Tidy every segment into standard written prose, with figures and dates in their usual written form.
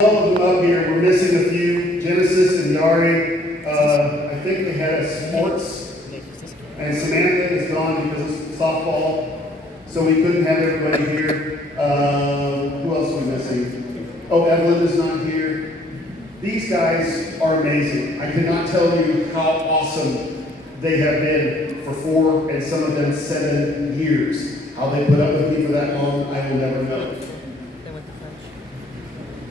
All of them up here. We're missing a few. Genesis and Yari. I think they had a sports. And Samantha is gone because of softball. So we couldn't have everybody here. Who else are we missing? Oh, Evelyn is not here. These guys are amazing. I cannot tell you how awesome they have been for 4 and some of them 7 years. How they put up with me for that long, I will never know.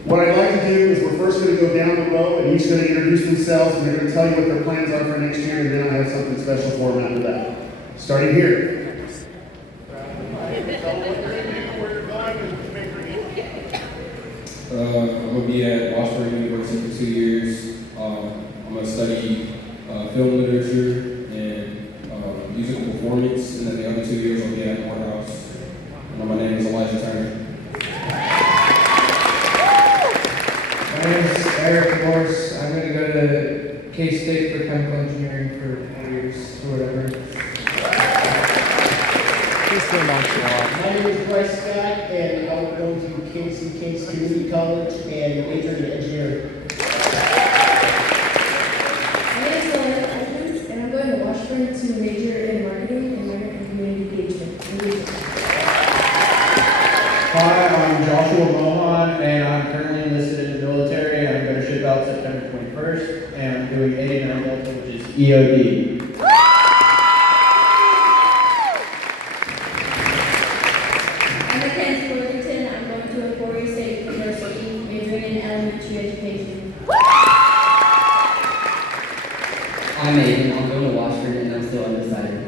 What I'd like to do is we're first going to go down the row and each going to introduce themselves and they're going to tell you what their plans are for next year, and then I have something special for them after that. Starting here. I'm going to be at Washburn University for 2 years. I'm going to study film literature and musical performance, and then the other 2 years I'll be at Morehouse. And my name is Elijah Turner. My name is Eric Morse. I'm going to go to K-State for chemical engineering for 4 years or whatever. My name is Bryce Scott, and I'm going to Kansas Community College and majoring in engineering. My name is Elena Evans, and I'm going to Washburn to major in marketing and minor in community engagement. Hi, I'm Joshua Mohan, and I'm currently enlisted in the military. I'm going to ship out September 21st, and I'm doing 89 Delta, which is EOD. I'm Mackenzie Worthington. I'm going to a four-year state university, majoring in elementary education. I'm Aiden. I'm going to Washburn and I'm still undecided.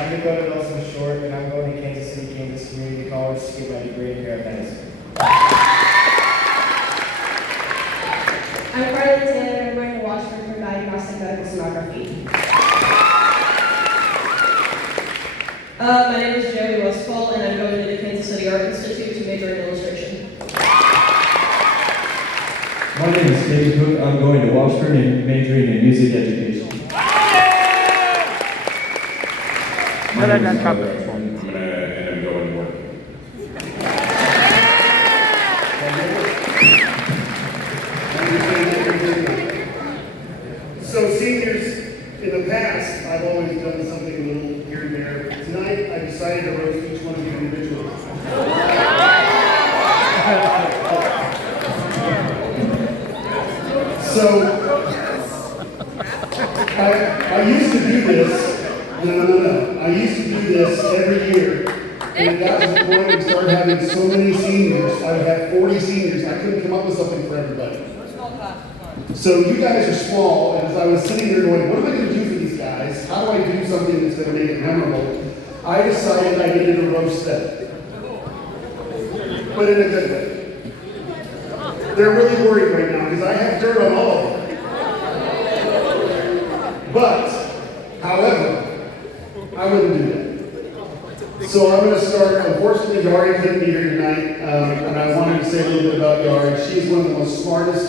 I'm Dakota Nelson Short, and I'm going to Kansas City, Kansas Community College to get my degree in paramedicine. I'm Carly Taylor. I'm going to Washburn for diagnostic medical sonography. My name is Joey Westfall, and I'm going to the Kansas City Art Institute to major in illustration. My name is David Cook. I'm going to Washburn and majoring in music education. My name is Tyler. I'm going to end up going to work. So seniors, in the past, I've always done something a little here and there. Tonight, I decided to roast each one of you individually. So, I used to do this. No. I used to do this every year. And it got to the point we started having so many seniors. I would have 40 seniors. I couldn't come up with something for everybody. So you guys are small, and as I was sitting there going, what am I going to do for these guys? How do I do something that's going to make it memorable? I decided I needed to roast them. But in a good way. They're really worried right now because I have dirt on all of them. But, however, I wouldn't do that. So I'm going to start. Unfortunately, Yari couldn't be here tonight, and I wanted to say a little bit about Yari. She is one of the most smartest,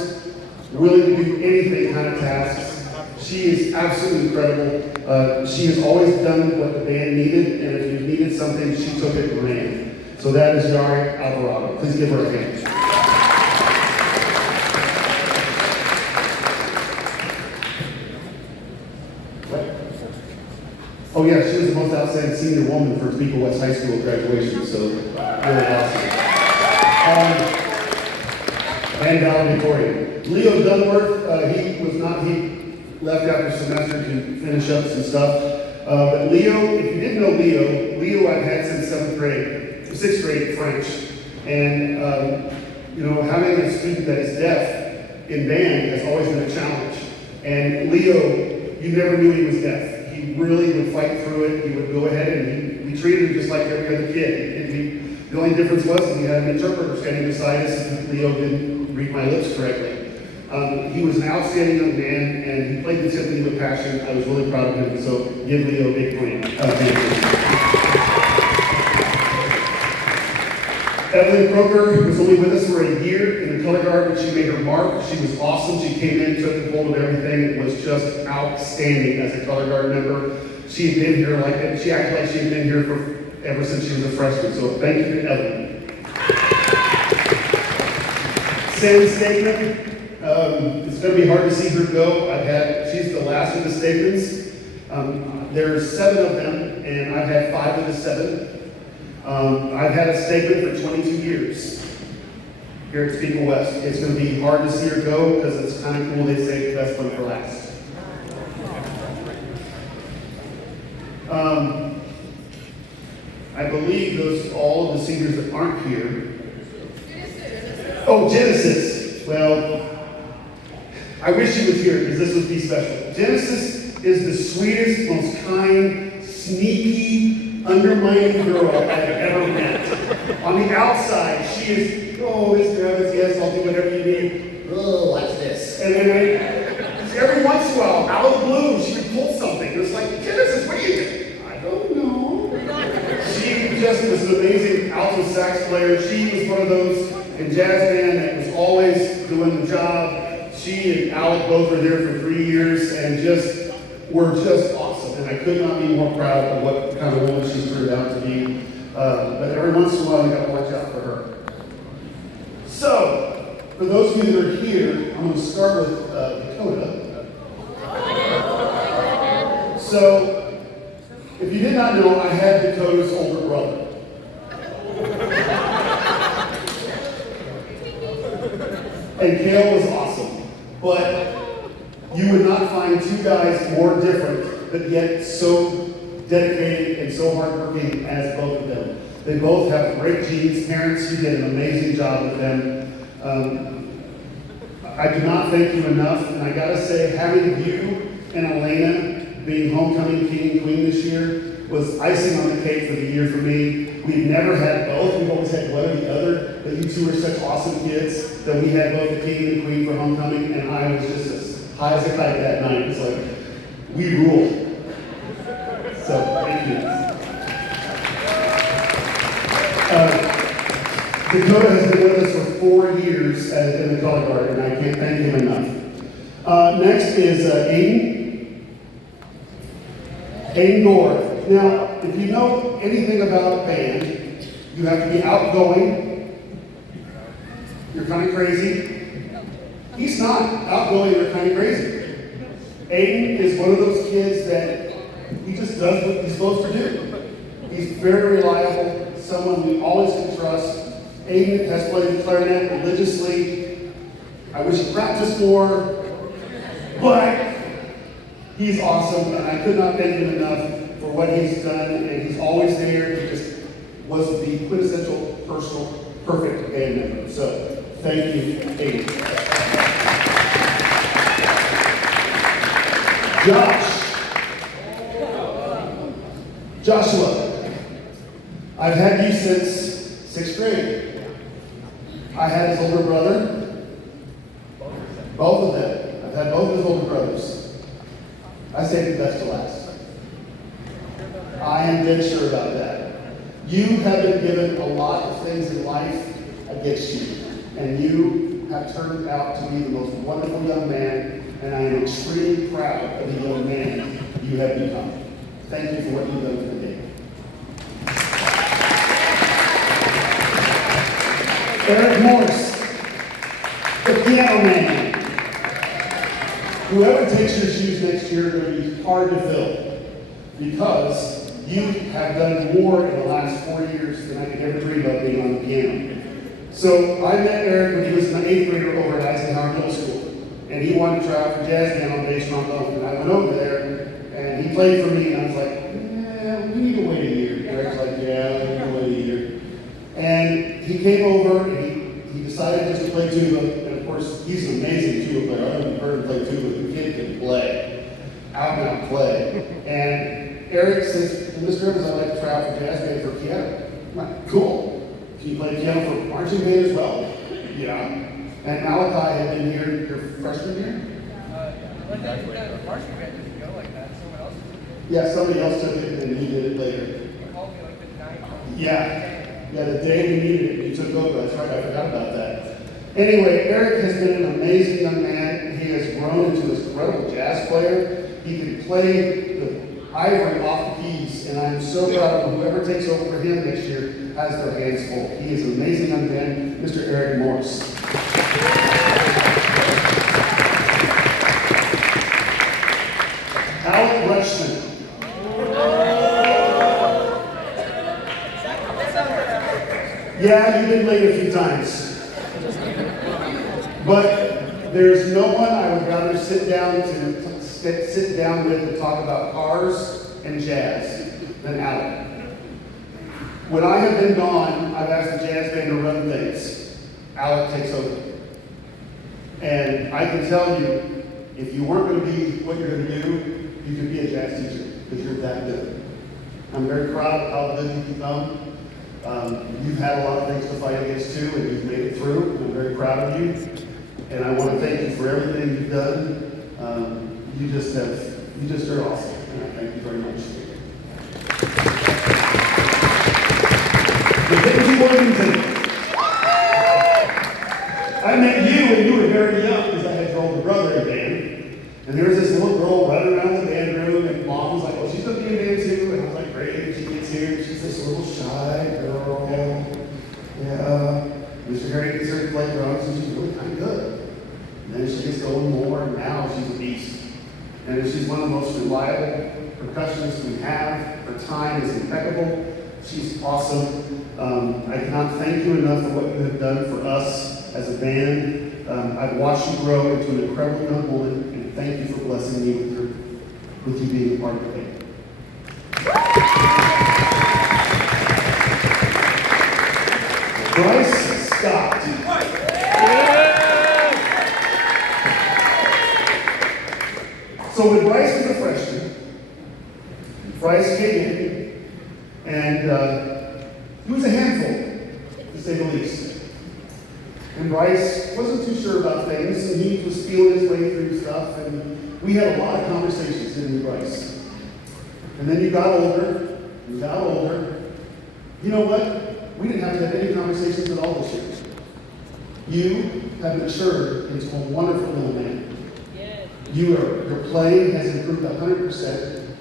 willing to do anything kind of tasks. She is absolutely incredible. She has always done what the band needed, and if you needed something, she took it and ran. So that is Yari Alvarado. Please give her a hand. Oh yeah, she was the most outstanding senior woman for Topeka West High School graduation, so really awesome. And valedictorian. Leo Dunworth, he left after a semester to finish up some stuff. But Leo, if you didn't know Leo I've had since 6th grade French. And having a student that is deaf in band has always been a challenge. And Leo, you never knew he was deaf. He really would fight through it. He would go ahead and we treated him just like every other kid. The only difference was we had an interpreter standing beside us and Leo didn't read my lips correctly. He was an outstanding young man and he played the symphony with passion. I was really proud of him, so give Leo a big point. Evelyn Kroger was only with us for a year in the color guard, but she made her mark. She was awesome. She came in, took hold of everything, and was just outstanding as a color guard member. She had been here she acted like she had been here ever since she was a freshman. So thank you to Evelyn. Sam Stegman. It's going to be hard to see her go. She's the last of the Stegmans. There's 7 of them, and I've had 5 of the 7. I've had a Stegman for 22 years here at Spiegel West. It's going to be hard to see her go because it's kind of cool. They say the best one for last. I believe those all of the singers that aren't here. Oh, Genesis. Well, I wish she was here because this would be special. Genesis is the sweetest, most kind, sneaky, undermining girl I've ever met. On the outside, she is, oh, Mr. Evans, yes, I'll do whatever you need. Oh, watch this. And then every once in a while, out of the blue, she would pull something. It was like, Genesis, what are you doing? I don't know. She just was an amazing alto sax player. She was one of those in jazz band that was always doing the job. She and Alec both were there for 3 years and were just awesome. And I could not be more proud of what kind of woman she's turned out to be. But every once in a while, you got to watch out for her. So, for those of you that are here, I'm going to start with Dakota. So, if you did not know, I had Dakota's older brother. And Kale was awesome. But you would not find 2 guys more different, but yet so dedicated and so hardworking as both of them. They both have great genes. Parents, you did an amazing job with them. I do not thank you enough, and I gotta say, having you and Elena being homecoming king and queen this year was icing on the cake for the year for me. We've never had both. We've always had one or the other, but you 2 are such awesome kids that we had both the king and queen for homecoming, and I was just as high as a kite that night. It's like, we rule. So, thank you. Dakota has been with us for 4 years in the color guard, and I can't thank him enough. Next is Aiden. Aiden Gore. Now, if you know anything about band, you have to be outgoing. You're kind of crazy. He's not outgoing or kind of crazy. Aiden is one of those kids that he just does what he's supposed to do. He's very reliable, someone we always can trust. Aiden has played the clarinet religiously. I wish he practiced more, but he's awesome, and I could not thank him enough for what he's done, and he's always there. He just was the quintessential, personal, perfect band member. So, thank you, Aiden. Joshua, I've had you since 6th grade. I had his older brother, both of them. I've had both his older brothers. I saved the best to last. I am dead sure about that. You have been given a lot of things in life against you, and you have turned out to be the most wonderful young man, and I am extremely proud of the young man you have become. Thank you for what you've done for me. Eric Morris, the piano man. Whoever takes your shoes next year are going to be hard to fill because you have done more in the last 4 years than I could ever dream of being on the piano. So I met Eric when he was an 8th grader over at Eisenhower Middle School, and he wanted to try out for jazz band on bass trombone. And I went over there, and he played for me, and I was like, yeah, we need to wait a year. Eric's like, yeah, we need to wait a year. And he came over, and he decided just to play tuba. And of course, he's an amazing tuba player. I don't know if you've heard him play tuba. The kid can play, out and out play. And Eric says, Mr. Evans, I'd like to try out for jazz band for piano. I'm like, cool. Can you play piano for marching band as well? Yeah. And Malachi had been here your freshman year? The marching band didn't go like that. Someone else did. Yeah, somebody else took it and he did it later. He called me like the night. Yeah, the day we needed it, he took over. That's right, I forgot about that. Anyway, Eric has been an amazing young man. He has grown into this incredible jazz player. He can play the ivory off the keys, and I'm so proud of whoever takes over for him next year has their hands full. He is an amazing young man, Mr. Eric Morris. Alec Rushman. Yeah, you've been late a few times. But there's no one I would rather sit down with to talk about cars and jazz than Alec. When I have been gone, I've asked the jazz band to run things. Alec takes over. And I can tell you, if you weren't going to be what you're going to do, you could be a jazz teacher because you're that good. I'm very proud of how good you've become. You've had a lot of things to fight against too, and you've made it through. I'm very proud of you. And I want to thank you for everything you've done. You just are awesome. And I thank you very much. Mackenzie Worthington. I met you when you were very young because I had your older brother in band. And there was this little girl running around the band room, and Mom was like, "Oh, she's going to be in band too." And I was like, "Great, she gets here." She's this little shy girl. Yeah. Mr. Harry gets her to play drums, and she's really kind of good. And then she gets going more, and now she's a beast. And she's one of the most reliable percussionists we have. Her time is impeccable. She's awesome. I cannot thank you enough for what you have done for us as a band. I've watched you grow into an incredible young woman, and thank you for blessing me with you being a part of the band. Bryce Scott. So when Bryce was a freshman, Bryce came in, and he was a handful, to say the least. And Bryce wasn't too sure about things, and he was feeling his way through stuff, and we had a lot of conversations, didn't we, Bryce? And then you got older, You know what? We didn't have to have any conversations at all this year. You have matured into a wonderful little man. Your playing has improved 100%.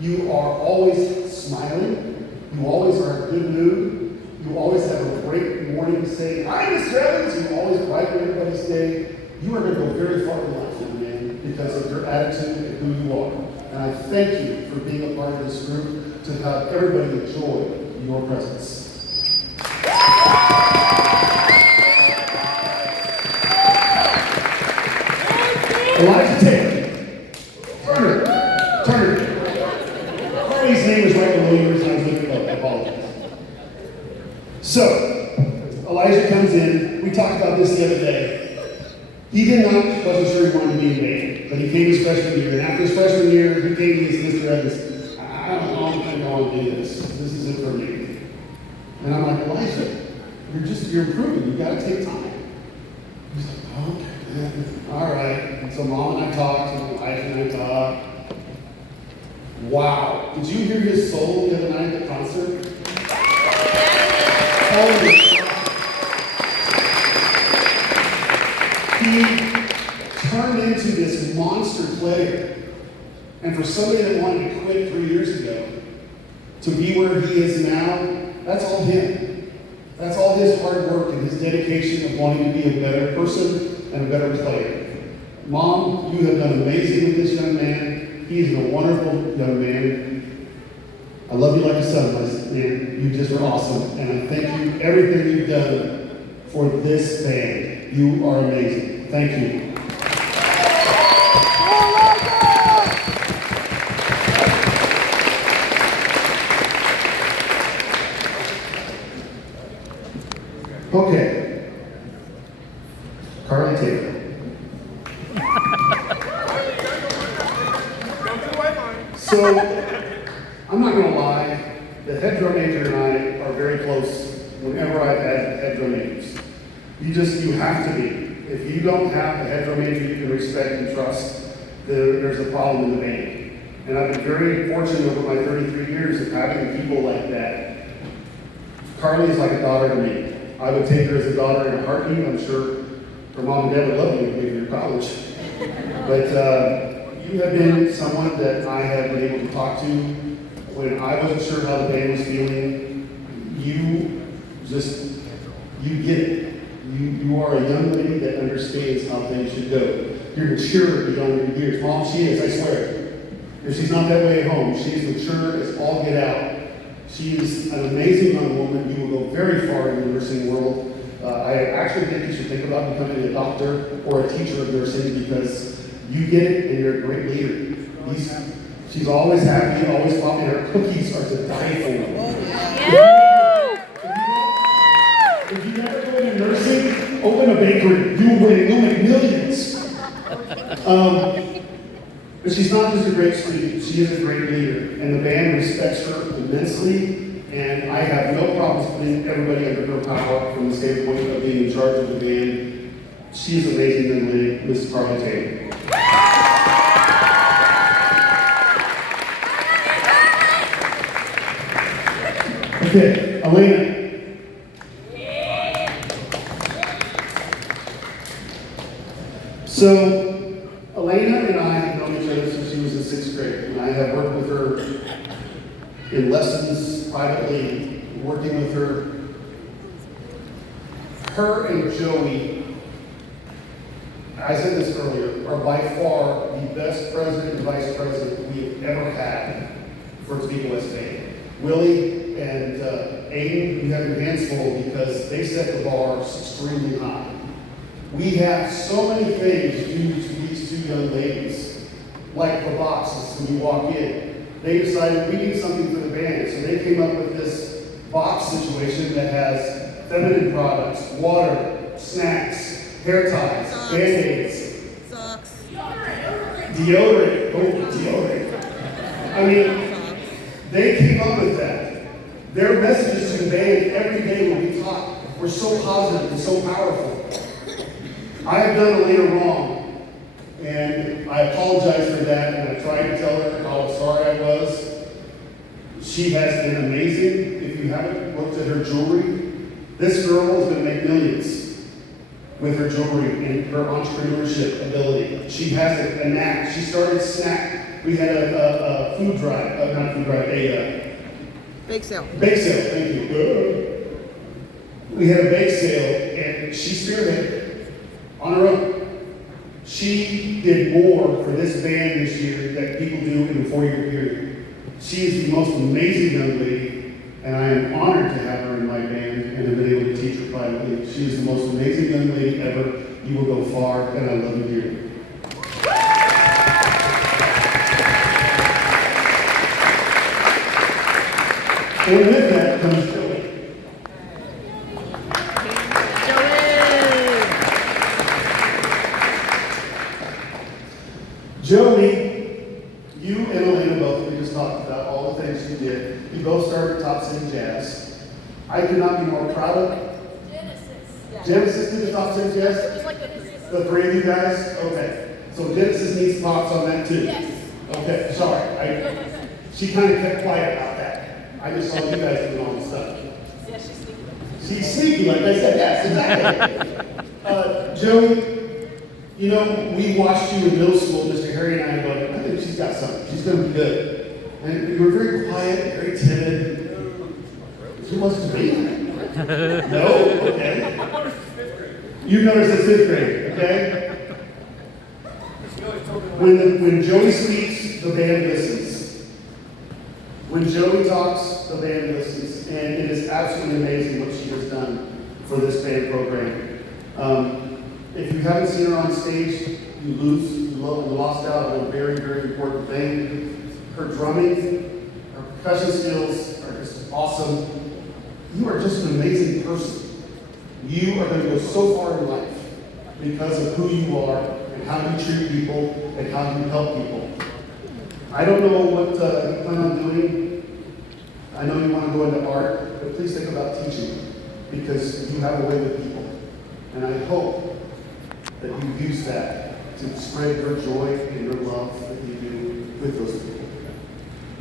You are always smiling. You always are in a good mood. You always have a great morning saying, "Hi, Mr. Evans." You always brighten everybody's day. You are going to go very far in life, young man, because of your attitude and who you are. And I thank you for being a part of this group to have everybody enjoy your presence. Elijah Taylor. Turner. Carly's name is right below yours, and I was looking up. I apologize. So, Elijah comes in. We talked about this the other day. Wasn't sure he wanted to be in band, but he came his freshman year. And after his freshman year, he came to me and said, "Mr. Evans, I don't think I want to do this. This isn't for me." And I'm like, "Elijah, you're improving. You've got to take time." He's like, "Oh, okay, all right." And so Mom and I talked, and Elijah and I talked. Wow. Did you hear his solo the other night at the concert? Holy shit. He turned into this monster player. And for somebody that wanted to quit 3 years ago, to be where he is now, that's all him. That's all his hard work and his dedication of wanting to be a better person and a better player. Mom, you have done amazing with this young man. He is a wonderful young man. I love you like a son, man. You just are awesome. And I thank you everything you've done for this band. You are amazing. Thank you. Okay. Carly Taylor. So, I'm not going to lie, the head drum major and I are very close whenever I've had head drum majors. You have to be. If you don't have a head drum major you can respect and trust, there's a problem in the band. And I've been very fortunate over my 33 years of having people like that. Carly is like a daughter to me. I would take her as a daughter in a heartbeat. I'm sure her mom and dad would love you if you were college. But you have been someone that I have been able to talk to when I wasn't sure how the band was feeling. You get it. You are a young lady that understands how things should go. You're mature beyond your years. Mom, she is, I swear. If she's not that way at home, she is mature as all get out. She is an amazing young woman. You will go very far in the nursing world. I actually think you should think about becoming a doctor or a teacher of nursing because you get it and you're a great leader. She's always happy, always popping. Her cookies are to die for. If you never go into nursing, open a bakery. You will win. You'll make millions. But she's not just a great student. She is a great leader. And the band respects her immensely. And I have no problems putting everybody under her power from the standpoint of being in charge of the band. She is amazing young lady, Miss Carla Taylor. Okay, Elena. So, Elena and I have known each other since she was in 6th grade, and I have worked with her in lessons privately, working with her. Her and Joey, I said this earlier, are by far the best president and vice president we have ever had for Topeka West Bay. Willie and Aiden, you have your hands full because they set the bar extremely high. We have so many things due to these two young ladies, like the boxes when you walk in. They decided we need something for the band, so they came up with this box situation that has feminine products, water, snacks, hair ties, Band-Aids, Socks. deodorant. Oh, deodorant. I mean, they came up with that. Their messages to the band every day when we talk were so positive and so powerful. I have done Elena wrong, and I apologize for that, and I tried to tell her how sorry I was. She has been amazing. If you haven't looked at her jewelry, this girl is going to make millions with her jewelry and her entrepreneurship ability. She has a knack. She started snack. We had a food drive, not food drive, a Bake sale. bake sale, thank you. We had a bake sale, and she spearheaded on her own. She did more for this band this year than people do in a 4-year period. She is the most amazing young lady, and I am honored to have her in my band and have been able to teach her privately. She is the most amazing young lady ever. You will go far, and I love you dearly. And with that comes Joey. Joey, you and Elena both, we just talked about all the things you did. You both started Top City Jazz. I could not be more proud of. Genesis did the Top City Jazz? The three of you guys? Okay. So Genesis needs thoughts on that too? Yes. Okay, sorry. She kind of kept quiet about that. I just saw you guys doing all this stuff. Yeah, she's sneaky. She's sneaky, like I said, yes, exactly. Joey, you know, we watched you in middle school, Mr. Harry and I, going, I think she's got something. She's going to be good. And you were very quiet, very timid. She wants to be. No? Okay. You noticed in 5th grade, okay? When Joey speaks, the band listens. When Joey talks, the band listens. And it is absolutely amazing what she has done for this band program. If you haven't seen her on stage, you lost out on a very, very important thing. Her drumming, her percussion skills are just awesome. You are just an amazing person. You are going to go so far in life because of who you are and how you treat people and how you help people. I don't know what you plan on doing. I know you want to go into art, but please think about teaching because you have a way with people. And I hope that you use that to spread your joy and your love that you do with those people.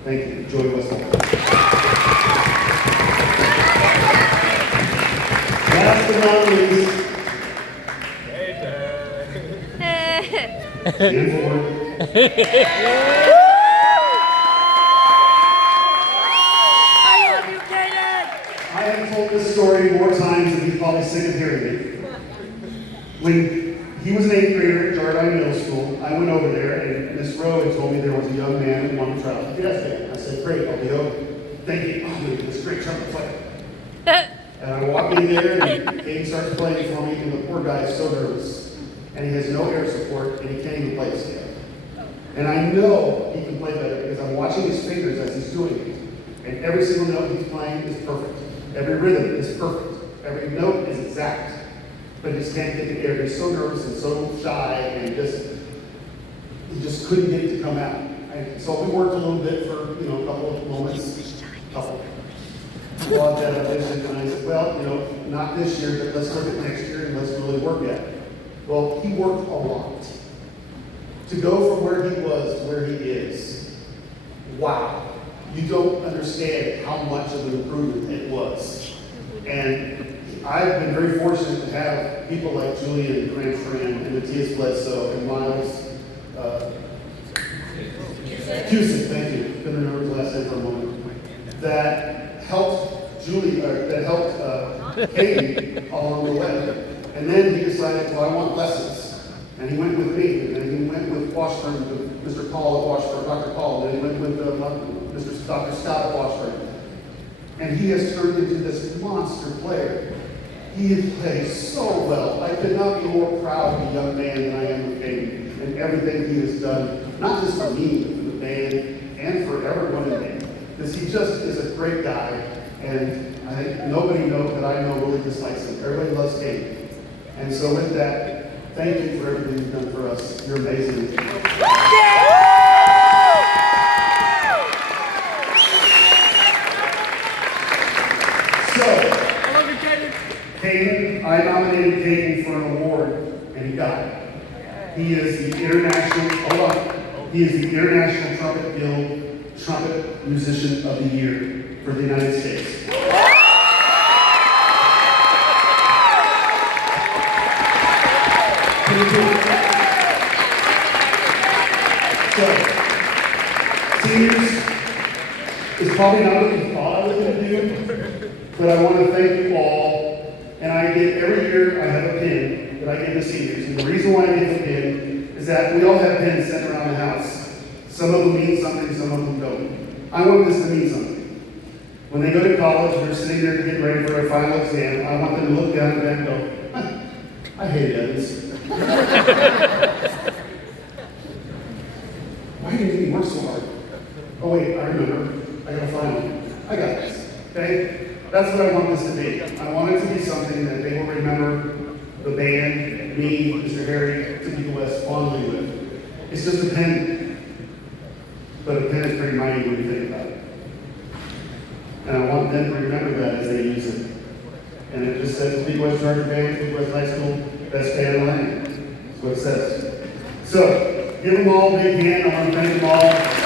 Thank you. Joy Westall. Last but not least, Dan Ford. I have told this story more times than you're probably sick of hearing it. When he was an 8th grader at Jardine Middle School, I went over there and Miss Rowe had told me there was a young man who wanted to try out the jazz band. I said, great, I'll be over. Thank you. Oh, look at this great trumpet player. And I walk in there and Caden starts playing for me and the poor guy is so nervous. And he has no air support and he can't even play scale. And I know he can play better because I'm watching his fingers as he's doing it. And every single note he's playing is perfect. Every rhythm is perfect. Every note is exact. But he just can't get the air. He's so nervous and so shy and he just couldn't get it to come out. And so we worked a little bit for, a couple of moments. Well, that audition, and I said, well, not this year, but let's look at next year and let's really work at it. Well, he worked a lot. To go from where he was to where he is, wow. You don't understand how much of an improvement it was. And I've been very fortunate to have people like Julian Grantfran and Matthias Bledsoe and Miles Cusick, thank you. Couldn't remember his last name for a moment. That helped Katie along the way. And then he decided, well, I want lessons. And he went with me, and then he went with Washburn, with Mr. Paul at Washburn, Dr. Paul, and then he went with Dr. Scott at Washburn. And he has turned into this monster player. He plays so well. I could not be more proud of a young man than I am of Katie and everything he has done, not just for me, but for the band and for everyone in the band. Because he just is a great guy, and I think nobody that I know really dislikes him. Everybody loves Katie. And so with that, thank you for everything you've done for us. You're amazing. So, Caden, I nominated Caden for an award, and he got it. He is the International Trumpet Guild Trumpet Musician of the Year for the United States. So, seniors, it's probably not what you thought I was going to do, but I want to thank you all. And every year I have a pin that I give the seniors. And the reason why I give the pin is that we all have pins sitting around the house. Some of them mean something, some of them don't. I want this to mean something. When they go to college and they're sitting there to get ready for a final exam, I want them to look down at that and go, I hate Evans. Why do you make me work so hard? Oh wait, I remember. I got a final. I got this. Okay? That's what I want this to be. I want it to be something that they will remember the band, me, Mr. Harry, Timothy West fondly with. It's just a pen. But a pen is pretty mighty when you think about it. And I want them to remember that as they use it. And it just says Lee West Charter Band, Lee West High School, best band in the land. That's what it says. So, give them all a big hand. I want to thank them all.